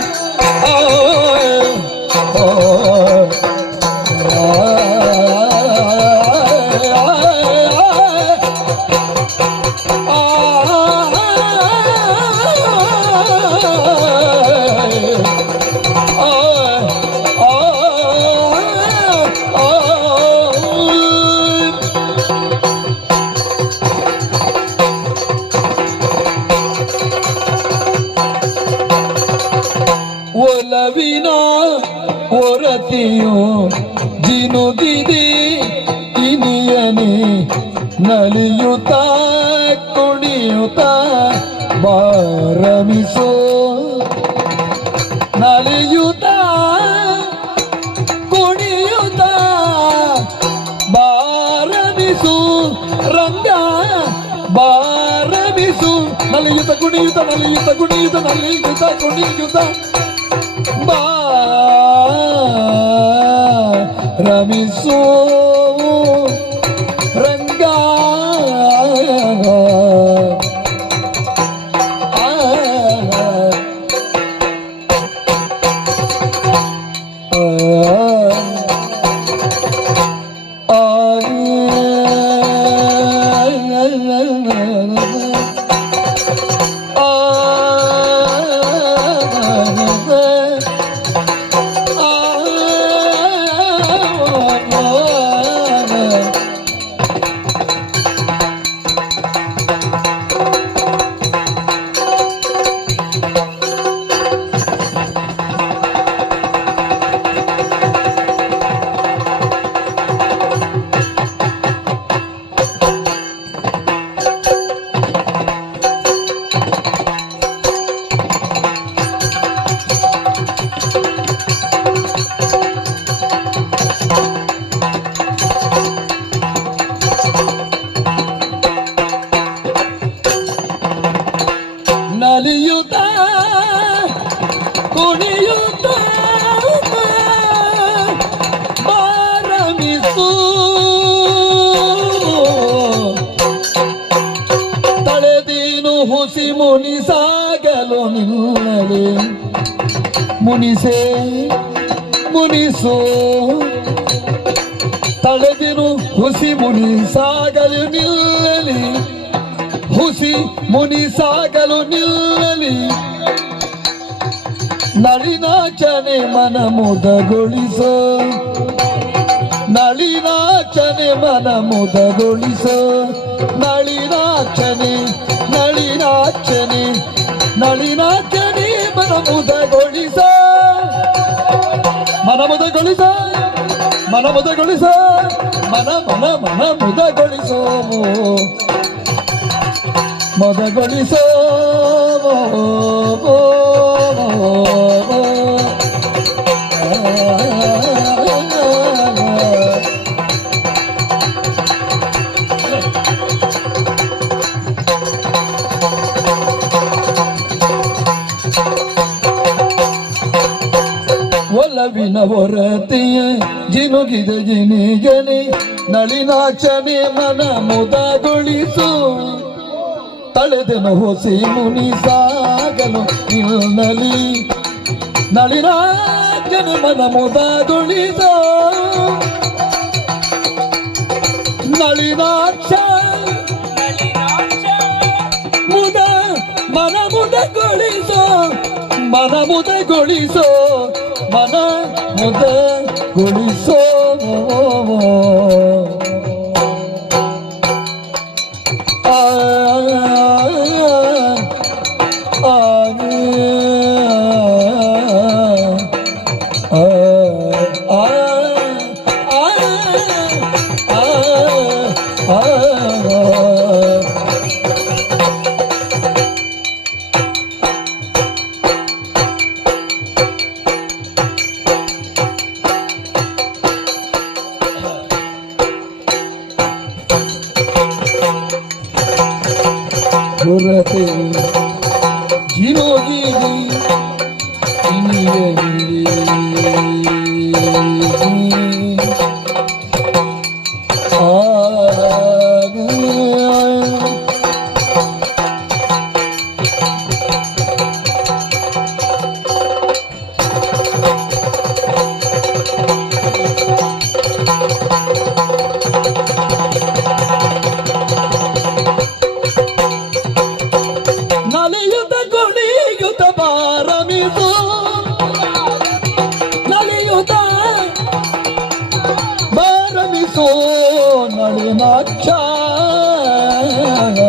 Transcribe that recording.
ಒಲವಿನ ಹೊರತಿಯು ಜಿನುದಿದೆ ಇನಿಯನೆ ನಲಿಯುತ್ತ ಕುಣಿಯುತ್ತ ಬಾರಮಿಸೋ ನಲಿಯುತ್ತ ಕುಣಿಯುತ್ತ ಬಾರಮಿಸು ರಂಗ ಬಾರಮಿಸು ನಲಿಯುತ್ತ ಕುಣಿಯುತ್ತ ನಲಿಯುತ್ತ ಕುಣಿಯುತ್ತ ನಲಿಯುತ್ತ ಕುಣಿಯುತ್ತ ಬಾ Ramiso ನಲಿಯುತ್ತ ಕುಣಿಯುತ್ತ ಬಾರಮಿಸು. ತಳೆದೀನು ಹುಸಿ ಮುನಿಸಾಗಲು ನಿಲ್ಲಲಿ ಮುನಿಸೆ ಮುನಿಸು. ತಳೆದಿರು ಹುಸಿ ಮುನಿಸಾಗಲು ನಿಲ್ಲಲಿ. ಹುಸಿ ಮುನಿಸಾಗಲು ನಿಲ್ಲಲಿ. ನಳಿನಾಚನೆ ಮನ ಮುದಗೊಳಿಸ. ನಳಿನಾಚನೆ ಮನ ಮುದಗೊಳಿಸ. ನಳಿನಾಚನೆ ನಳಿನಾಚನೆ ನಳಿನಾಚನೆ ಮನ ಮುದಗೊಳಿಸ. ಮನ ಮುದಗೊಳಿಸ ಮನ ಮುದಗೊಳಿಸ, ಮನ ಮನ ಮನ ಮುದಗೊಳಿಸೋ. ಮದಗೊಳಿಸೋ ಒಲವಿನ ಹೊರತೆಯ ಜಿನುಗಿದ ಜಿನಿಗನೆ ನಳಿನಾಕ್ಷನೆ ಮನ ಮುದಗೊಳಿಸು. ತಳೆದೆನು ಹೊಸಿ ಮುನಿ ಸಾಗಲು ನಿಲ್ಲಲಿ ನಳಿರಾಜನ ಮನ ಮುದಗೊಳಿಸ ನಳಿನಾಕ್ಷ. ಮುದ, ಮನ ಮುದಗೊಳಿಸೋ. ಮನ ಮುದಗೊಳಿಸೋ. ಮನ ಮುದಗೊಳಿಸೋ. Jinogi, Jinogi, Jinogi, Jinogi, Jinogi,